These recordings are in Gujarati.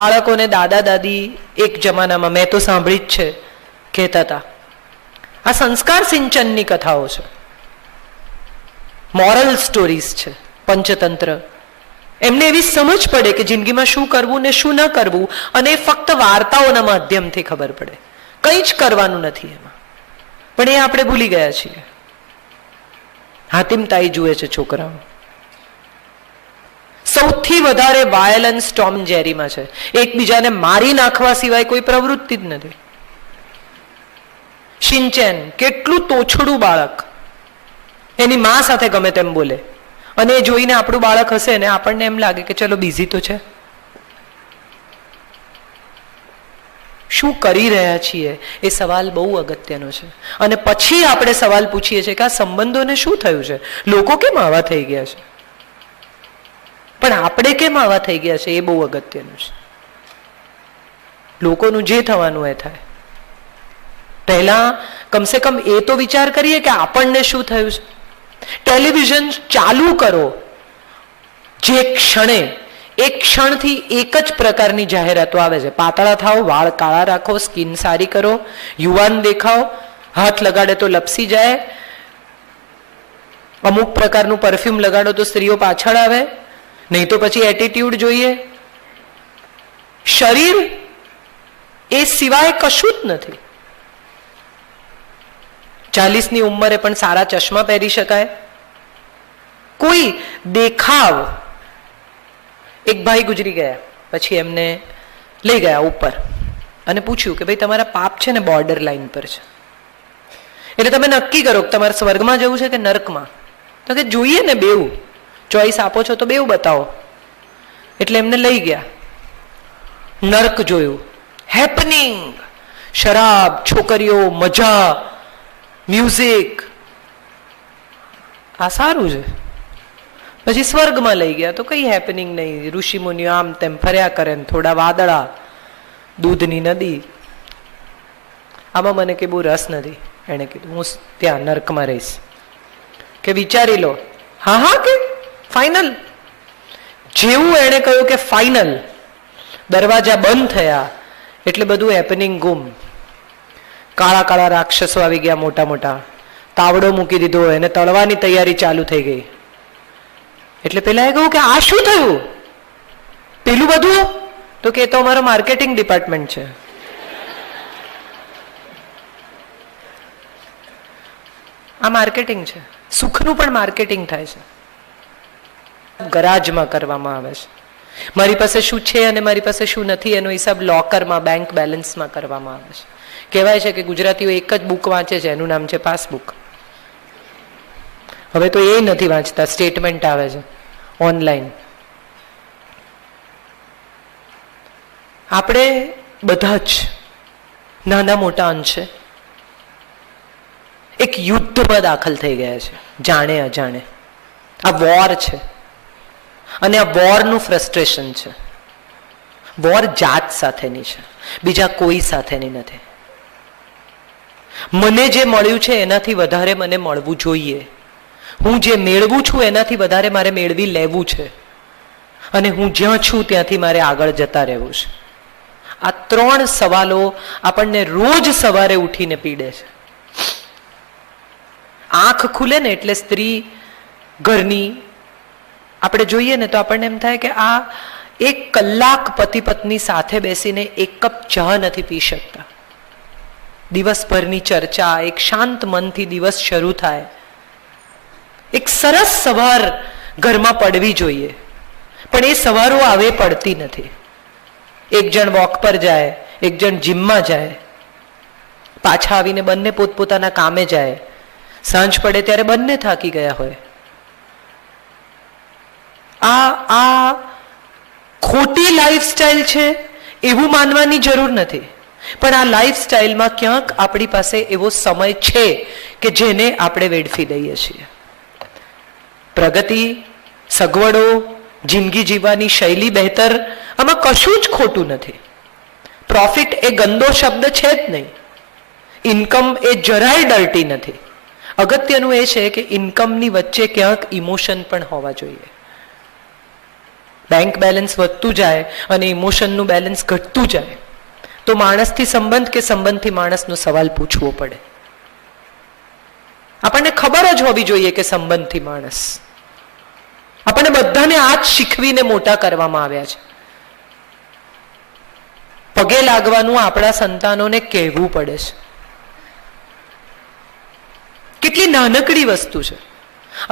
બાળકોને દાદા દાદી એક જમાનામાં મેં તો સાંભળી જ છે કહેતા હતા, આ સંસ્કાર સિંચનની કથાઓ છે, મોરલ સ્ટોરીઝ છે, પંચતંત્ર. એમને એવી સમજ પડે કે જિંદગીમાં શું કરવું ને શું ન કરવું, અને ફક્ત વાર્તાઓના માધ્યમથી ખબર પડે, કંઈ જ કરવાનું નથી એમાં. પણ એ આપણે ભૂલી ગયા છીએ. હાતિમતાઈ જુએ છે છોકરાઓ. સૌથી વધારે વાયલન્સ ટોમ જેરીમાં છે. એકબીજાને મારી નાખવા સિવાય કોઈ પ્રવૃત્તિ જ નથી. શિનચેન કેટલું તોછડું બાળક, એની મા સાથે ગમે તેમ બોલે, અને એ જોઈને આપણું બાળક હશે ને આપણને એમ લાગે કે ચલો બિઝી તો છે. શું કરી રહ્યા છીએ એ સવાલ બહુ અગત્યનો છે. અને પછી આપણે સવાલ પૂછીએ છીએ કે આ સંબંધોને શું થયું છે, લોકો કેમ આવા થઈ ગયા છે, પણ આપણે કેમ આવા થઈ ગયા છે એ બહુ અગત્યનું છે. લોકોનું જે થવાનું એ થાય, પહેલા કમસે કમ એ તો વિચાર કરીએ કે આપણને શું થયું છે. ટેલિવિઝન ચાલુ કરો, જે ક્ષણે એક ક્ષણથી એક જ પ્રકારની જાહેરાતો આવે છે. પાતળા થાઓ, વાળ કાળા રાખો, સ્કિન સારી કરો, યુવાન દેખાઓ, હાથ લગાડે તો લપસી જાય, અમુક પ્રકારનું પરફ્યુમ લગાડો તો સ્ત્રીઓ પાછળ આવે, નહીં તો પછી એટીટ્યુડ જોઈએ. શરીર એ સિવાય કશું જ નથી. 40ની ઉંમરે પણ સારા ચશ્મા પહેરી શકાય. કોઈ દેખાવ. એક ભાઈ ગુજરી ગયા, પછી એમને લઈ ગયા ઉપર અને પૂછ્યું કે ભાઈ તમારા પાપ છે ને બોર્ડર લાઈન પર છે, એટલે તમે નક્કી કરો કે તમારે સ્વર્ગમાં જવું છે કે નર્કમાં. તો કે જોઈએ ને બેઉ, ચોઈસ આપો છો તો બેઉ બતાવો. એટલે એમને લઈ ગયા, નર્ક જોયું. હેપનિંગ, શરાબ, છોકરીઓ, મજા, મ્યુઝિક, આ સારું છે. પછી સ્વર્ગમાં લઈ ગયા તો કઈ હેપનિંગ નહીં, ઋષિ મુનિઓ આમ તેમ ફર્યા કરે, થોડા વાદળા, દૂધની નદી. આમાં મને કે બહુ રસ નથી. એણે કીધું હું ત્યાં નર્કમાં રહીશ. કે વિચારી લો. હા હા કે ફાઇનલ. જેવું એણે કહ્યું કે ફાઇનલ, દરવાજા બંધ થયા એટલે બધું હેપનિંગ ગુમ. કાળા કાળા રાક્ષસો આવી ગયા, મોટા મોટા, તાવડો મૂકી દીધો, એને તળવાની તૈયારી ચાલુ થઈ ગઈ. એટલે પેલા એ કહ્યું કે આ શું થયું, પેલું બધું? તો કે તો અમારો માર્કેટિંગ ડિપાર્ટમેન્ટ છે. આ માર્કેટિંગ છે. સુખનું પણ માર્કેટિંગ થાય છે, ગરાજમાં કરવામાં આવે છે. મારી પાસે શું છે અને મારી પાસે શું નથી એનો હિસાબ લોકરમાં, બેંક બેલેન્સમાં કરવામાં આવે છે. કહેવાય છે કે ગુજરાતીઓ એક જ બુક વાંચે છે, એનું નામ છે પાસબુક. હવે તો એ નથી વાંચતા, સ્ટેટમેન્ટ આવે છે ઓનલાઈન. આપણે બધા જ નાના મોટા અંશે એક યુદ્ધમાં દાખલ થઈ ગયા છે, જાણે અજાણે. આ વોર છે, અને આ વોરનું ફ્રસ્ટ્રેશન છે. વોર જાત સાથેની છે, બીજા કોઈ સાથેની નથી. મને જે મળ્યું છે એનાથી વધારે મને મળવું જોઈએ. હું જે મેળવું છું એનાથી વધારે મારે મેળવી લેવું છે, અને હું જ્યાં છું ત્યાંથી મારે આગળ જતા રહેવું છે. આ ત્રણ સવાલો આપણને રોજ સવારે ઉઠીને પીડે છે. આંખ ખુલે ને એટલે સ્ત્રી ઘરની આપણે જોઈએ ને તો આપણને એમ થાય કે આ 1 કલાક પતિ પત્ની સાથે બેસીને એક કપ ચા નથી પી શકતા. દિવસભરની ચર્ચા, એક શાંત મનથી દિવસ શરૂ થાય. એક સરસ સવાર ઘરમાં પડવી જોઈએ, પણ એ સવારો આવે પડતી નથી. એક જણ વોક પર જાય, એક જણ જીમમાં જાય, પાછા આવીને બંને પોતપોતાના કામે જાય. સાંજ પડે ત્યારે બંને થાકી ગયા હોય. આ ખોટી લાઈફસ્ટાઈલ છે એવું માનવાની જરૂર નથી, પણ આ લાઈફસ્ટાઈલમાં ક્યાંક આપણી પાસે એવો સમય છે કે જેને આપણે વેડફી દઈએ છીએ. પ્રગતિ, સગવડો, જિંદગી જીવવાની શૈલી બહેતર, આમાં કશું જ ખોટું નથી. પ્રોફિટ એ ગંદો શબ્દ છે જ નહીં. ઇન્કમ એ જરાય ડર્ટી નથી. અગત્યનું એ છે કે ઇન્કમની વચ્ચે ક્યાંક ઇમોશન પણ હોવા જોઈએ. બેંક બેલેન્સ વધતું જાય અને ઇમોશનનું બેલેન્સ ઘટતું જાય તો માણસથી સંબંધ કે સંબંધથી માણસનો સવાલ પૂછવો પડે. આપણને ખબર જ હોવી જોઈએ કે સંબંધથી માણસ. આપણને બધાને આ જ શીખવીને મોટા કરવામાં આવ્યા છે. પગે લાગવાનું આપણા સંતાનોને કહેવું પડે છે. કેટલી નાનકડી વસ્તુ છે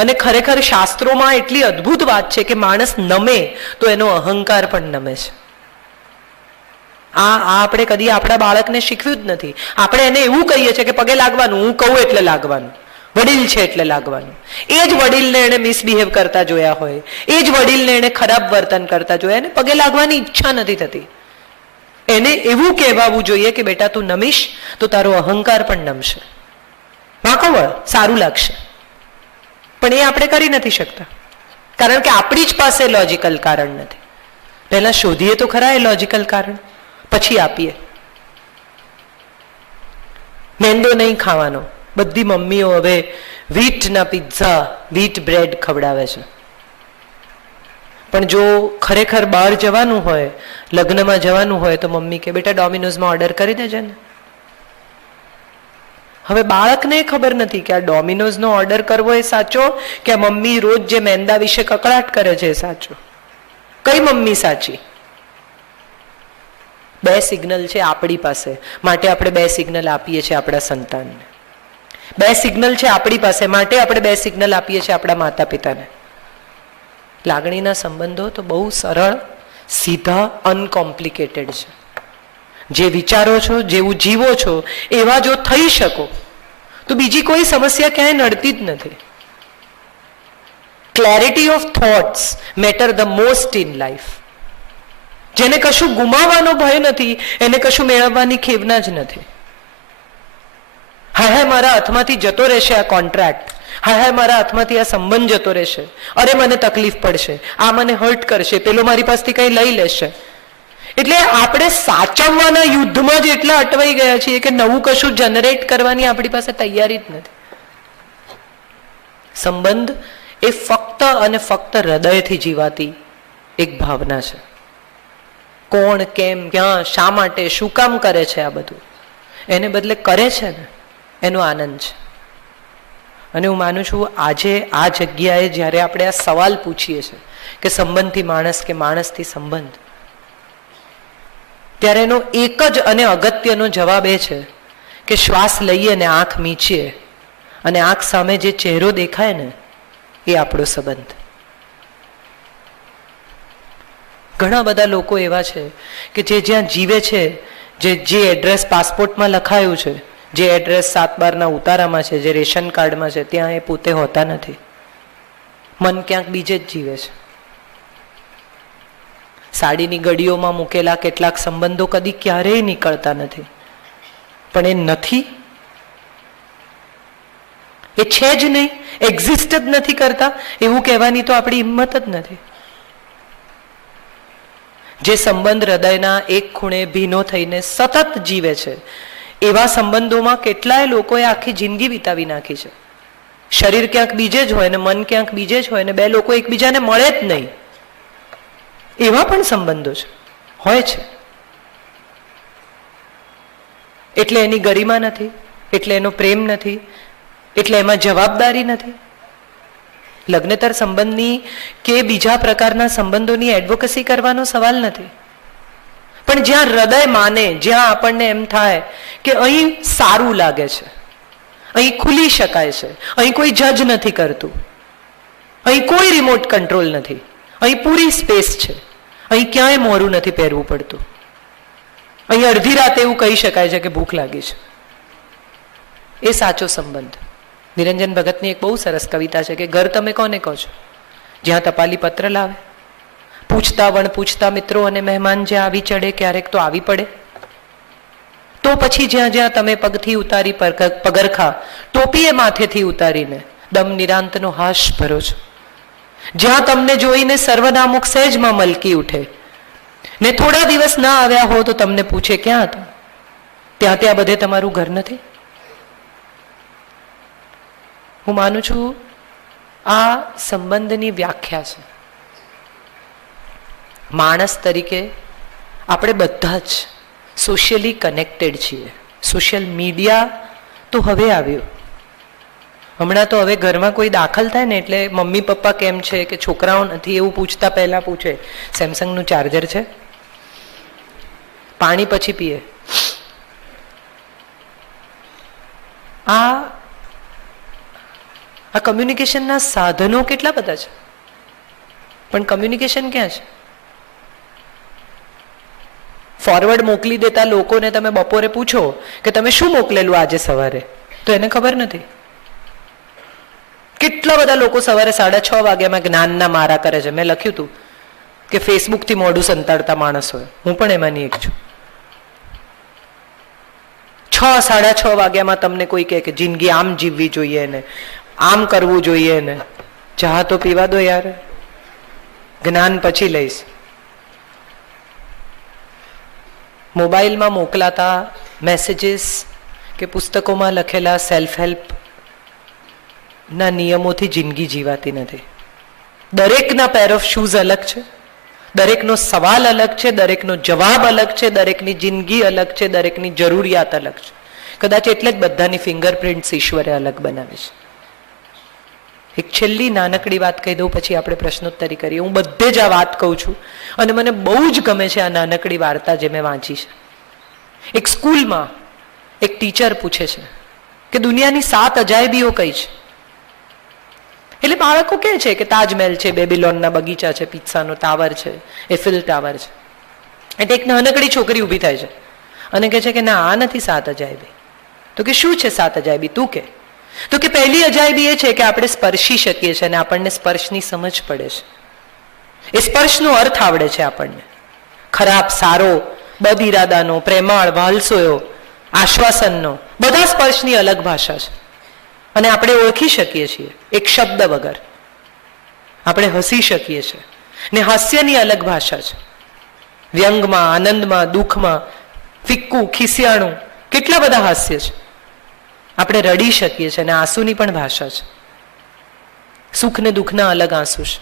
અને ખરેખર શાસ્ત્રોમાં એટલી અદ્ભુત વાત છે કે માણસ નમે તો એનો અહંકાર પણ નમે છે. આ આપણે કદી આપણા બાળકને શીખવ્યું જ નથી. આપણે એને એવું કહીએ છીએ કે પગે લાગવાનું, હું કહું એટલે લાગવાનું, વડીલ છે એટલે લાગવાનું. એ જ વડીલને એને મિસબિહેવ કરતા જોયા હોય, એ જ વડીલને એને ખરાબ વર્તન કરતા જોયા, એને પગે લાગવાની ઈચ્છા નથી થતી. એને એવું કહેવાવું જોઈએ કે બેટા તું નમીશ તો તારો અહંકાર પણ નમશે, વાંકો વળ, સારું લાગશે. પણ એ આપણે કરી નથી શકતા કારણ કે આપણી જ પાસે લોજિકલ કારણ નથી. પહેલા શોધીએ તો ખરા એ લોજિકલ કારણ, પછી આપીએ. મેંદો નહીં ખાવાનો, બધી મમ્મીઓ હવે વ્હીટના પિઝા, વ્હીટ બ્રેડ ખવડાવે છે. પણ જો ખરેખર બહાર જવાનું હોય, લગ્નમાં જવાનું હોય તો મમ્મી કે બેટા ડોમિનોઝમાં ઓર્ડર કરી દેજે ને. હવે બાળકને ખબર નથી કે આ ડોમિનોઝનો ઓર્ડર કરવો એ સાચો કે આ મમ્મી રોજ જે મેંદા વિશે કકળાટ કરે છે એ સાચો. કઈ મમ્મી સાચી? બે સિગ્નલ છે આપણી પાસે, માટે આપણે બે સિગ્નલ આપીએ છીએ આપણા સંતાનને. બે સિગ્નલ છે આપણી પાસે, માટે આપણે બે સિગ્નલ આપીએ છીએ આપણા માતા પિતાને. લાગણીના સંબંધો તો બહુ સરળ, સીધા, અનકોમ્પ્લિકેટેડ છે. જે વિચારો છો, જેવું જીવો છો એવા જો થઈ શકો તો બીજી કોઈ સમસ્યા ક્યાંય નડતી જ નથી. Clarity of thoughts matter the most in life. જેને કશું ગુમાવવાનો ભય નથી એને કશું મેળવવાની ખેવના જ નથી. હા મારા હાથમાંથી જતો રહેશે આ કોન્ટ્રાક્ટ, હા મારા હાથમાંથી આ સંબંધ જતો રહેશે, અરે મને તકલીફ પડશે, આ મને હર્ટ કરશે, પેલો મારી પાસેથી કંઈ લઈ લેશે. એટલે આપણે સાચવવાના યુદ્ધમાં જ એટલા અટવાઈ ગયા છીએ કે નવું કશું જનરેટ કરવાની આપણી પાસે તૈયારી જ નથી. સંબંધ એ ફક્ત અને ફક્ત હૃદયથી જીવાતી એક ભાવના છે. કોણ, કેમ, ક્યાં, શા માટે, શું કામ કરે છે આ બધું, એને બદલે કરે છે ને એનો આનંદ છે. અને હું માનું છું આજે આ જગ્યાએ જ્યારે આપણે આ સવાલ પૂછીએ છીએ કે સંબંધથી માણસ કે માણસથી સંબંધ, ત્યારે એનો એક જ અને અગત્યનો જવાબ એ છે કે શ્વાસ લઈએ ને આંખ મીચીએ અને આંખ સામે જે ચહેરો દેખાય ને એ આપણો સંબંધ. ઘણા બધા લોકો એવા છે કે જે જ્યાં જીવે છે, જે એડ્રેસ પાસપોર્ટમાં લખાયું છે, જે એડ્રેસ 7/12ના ઉતારામાં છે, જે રેશન કાર્ડમાં છે, ત્યાં એ પોતે હોતા નથી. મન ક્યાંક બીજે જ જીવે છે. સાડીની ગડીઓમાં મૂકેલા કેટલાક સંબંધો કદી ક્યારેય નીકળતા નથી. પણ એ નથી, એ છે જ નહીં, એક્ઝિસ્ટ જ નથી કરતા એવું કહેવાની તો આપણી હિંમત જ નથી. જે સંબંધ હૃદયના એક ખૂણે ભીનો થઈને સતત જીવે છે એવા સંબંધોમાં કેટલાય લોકોએ આખી જિંદગી વિતાવી નાખી છે. શરીર ક્યાંક બીજે જ હોય ને મન ક્યાંક બીજે જ હોય ને બે લોકો એકબીજાને મળે જ નહીં એવા પણ સંબંધો છે, હોય છે. એટલે એની ગરિમા નથી, એટલે એનો પ્રેમ નથી, એટલે એમાં જવાબદારી નથી. લગ્નેતર સંબંધની કે બીજા પ્રકારના સંબંધોની એડવોકેસી કરવાનો સવાલ નથી. પણ જ્યાં હૃદય માને, જ્યાં આપણને એમ થાય કે અહીં સારું લાગે છે, અહીં ખુલી શકાય છે, અહીં કોઈ જજ નથી કરતું, અહીં કોઈ રિમોટ કંટ્રોલ નથી, અહીં પૂરી સ્પેસ છે, અહીં ક્યાંય મોરું નથી પહેરવું પડતું, અહીં અડધી રાતે એવું કહી શકાય છે કે ભૂખ લાગી છે, એ સાચો સંબંધ. નિરંજન ભગતની એક બહુ સરસ કવિતા છે કે ઘર તમે કોને કહો છો? જ્યાં ટપાલી પત્ર લાવે, પૂછતા વણ પૂછતા મિત્રો અને મહેમાન જ્યાં આવી ચડે, ક્યારેક તો આવી પડે. તો પછી જ્યાં જ્યાં તમે પગથી ઉતારી પગરખા, ટોપીએ માથેથી ઉતારીને દમ નિરાંતનો હાશ ભરો છો. જ્યાં તમને જોઈને સર્વનામુક સહેજમાં મલકી ઉઠે ને થોડા દિવસ ના આવ્યા હો તો તમને પૂછે ક્યાં હતા? ત્યાં ત્યાં બધે તમારું ઘર નથી? હું માનું છું આ સંબંધની વ્યાખ્યા છે. માણસ તરીકે આપણે બધા જ સોશિયલી કનેક્ટેડ છીએ. સોશિયલ મીડિયા તો હવે આવ્યું. હમણાં તો હવે ઘરમાં કોઈ દાખલ થાય ને એટલે મમ્મી પપ્પા કેમ છે કે છોકરાઓ નથી એવું પૂછતા પહેલા પૂછે સેમસંગનું ચાર્જર છે, પાણી પછી પીએ. આ કમ્યુનિકેશનના સાધનો કેટલા બધા છે, પણ કમ્યુનિકેશન ક્યાં છે? ફોરવર્ડ મોકલી દેતા લોકોને તમે બપોરે પૂછો કે તમે શું મોકલેલું આજે સવારે, તો એને ખબર નથી. કેટલા બધા લોકો સવારે 6:30 વાગ્યામાં જ્ઞાનના મારા કરે છે. મેં લખ્યું હતું કે ફેસબુકથી મોઢું સંતાડતા માણસ હોય, હું પણ એમાંની એક છું. 6-6:30 વાગ્યામાં તમને કોઈ કહે કે જિંદગી આમ જીવવી જોઈએ ને આમ કરવું જોઈએ ને, ચા તો પીવા દો યાર, જ્ઞાન પછી લઈશ. મોબાઈલમાં મોકલાતા મેસેજીસ કે પુસ્તકોમાં લખેલા સેલ્ફ હેલ્પ ના નિયમોથી જિંદગી જીવાતી નથી. દરેકના પેર ઓફ શૂઝ અલગ છે, દરેકનો સવાલ અલગ છે, દરેકનો જવાબ અલગ છે, દરેકની જિંદગી અલગ છે, દરેકની જરૂરિયાત અલગ છે. કદાચ એટલે જ બધાની ફિંગરપ્રિન્ટ્સ ઈશ્વરે અલગ બનાવી છે. એક છેલ્લી નાનકડી વાત કહી દઉં, પછી આપણે પ્રશ્નોત્તરી કરીએ. હું બધે જ આ વાત કહું છું અને મને બહુ જ ગમે છે આ નાનકડી વાર્તા જે મેં વાંચી છે. એક સ્કૂલમાં એક ટીચર પૂછે છે કે દુનિયાની 7 અજાયબીઓ કઈ છે? એટલે બાળકો કહે છે કે તાજમહેલ છે, બેબીલોનના બગીચા છે, પિઝાનો ટાવર છે, એફિલ ટાવર છે. એટલે એક નાનકડી છોકરી ઊભી થાય છે અને કહે છે કે ના, આ નથી 7 અજાયબી. તો કે શું છે 7 અજાયબી, તું કે? તો કે પહેલી અજાયબી એ છે કે આપણે સ્પર્શી શકીએ છીએ અને આપણને સ્પર્શની સમજ પડે છે. એ સ્પર્શનો અર્થ આવડે છે આપણને. ખરાબ, સારો, બદ ઇરાદાનો, પ્રેમાળ, વાલસોયો, આશ્વાસનનો, બધા સ્પર્શની અલગ ભાષા છે અને આપણે ઓળખી શકીએ છીએ એક શબ્દ વગર. આપણે હસી શકીએ છીએ ને હાસ્યની અલગ ભાષા છે. વ્યંગમાં, આનંદમાં, દુઃખમાં, ફિક્કું, ખિસિયાણું, કેટલા બધા હાસ્ય છે. આપણે રડી શકીએ છીએ અને આંસુની પણ ભાષા છે. સુખ ને દુઃખના અલગ આંસુ છે.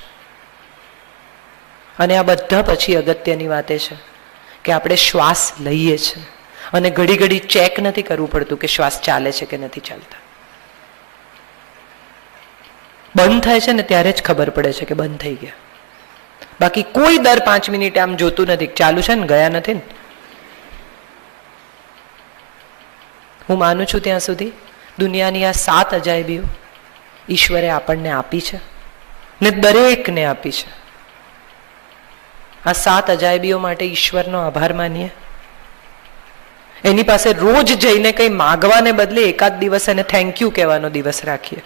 અને આ બધા પછી અગત્યની વાત એ છે કે આપણે શ્વાસ લઈએ છીએ અને ઘડી ઘડી ચેક નથી કરવું પડતું કે શ્વાસ ચાલે છે કે નથી ચાલતા. બંધ થાય છે ને ત્યારે જ ખબર પડે છે કે બંધ થઈ ગયા. બાકી કોઈ દર 5 મિનિટે આમ જોતું નથી ચાલુ છે ને, ગયા નથી ને. હું માનું છું ત્યાં સુધી દુનિયાની આ 7 અજાયબીઓ ઈશ્વરે આપણને આપી છે ને દરેકને આપી છે. આ 7 અજાયબીઓ માટે ઈશ્વરનો આભાર માનીએ. એની પાસે રોજ જઈને કંઈ માગવાને બદલે એકાદ દિવસ એને થેન્ક યુ કહેવાનો દિવસ રાખીએ.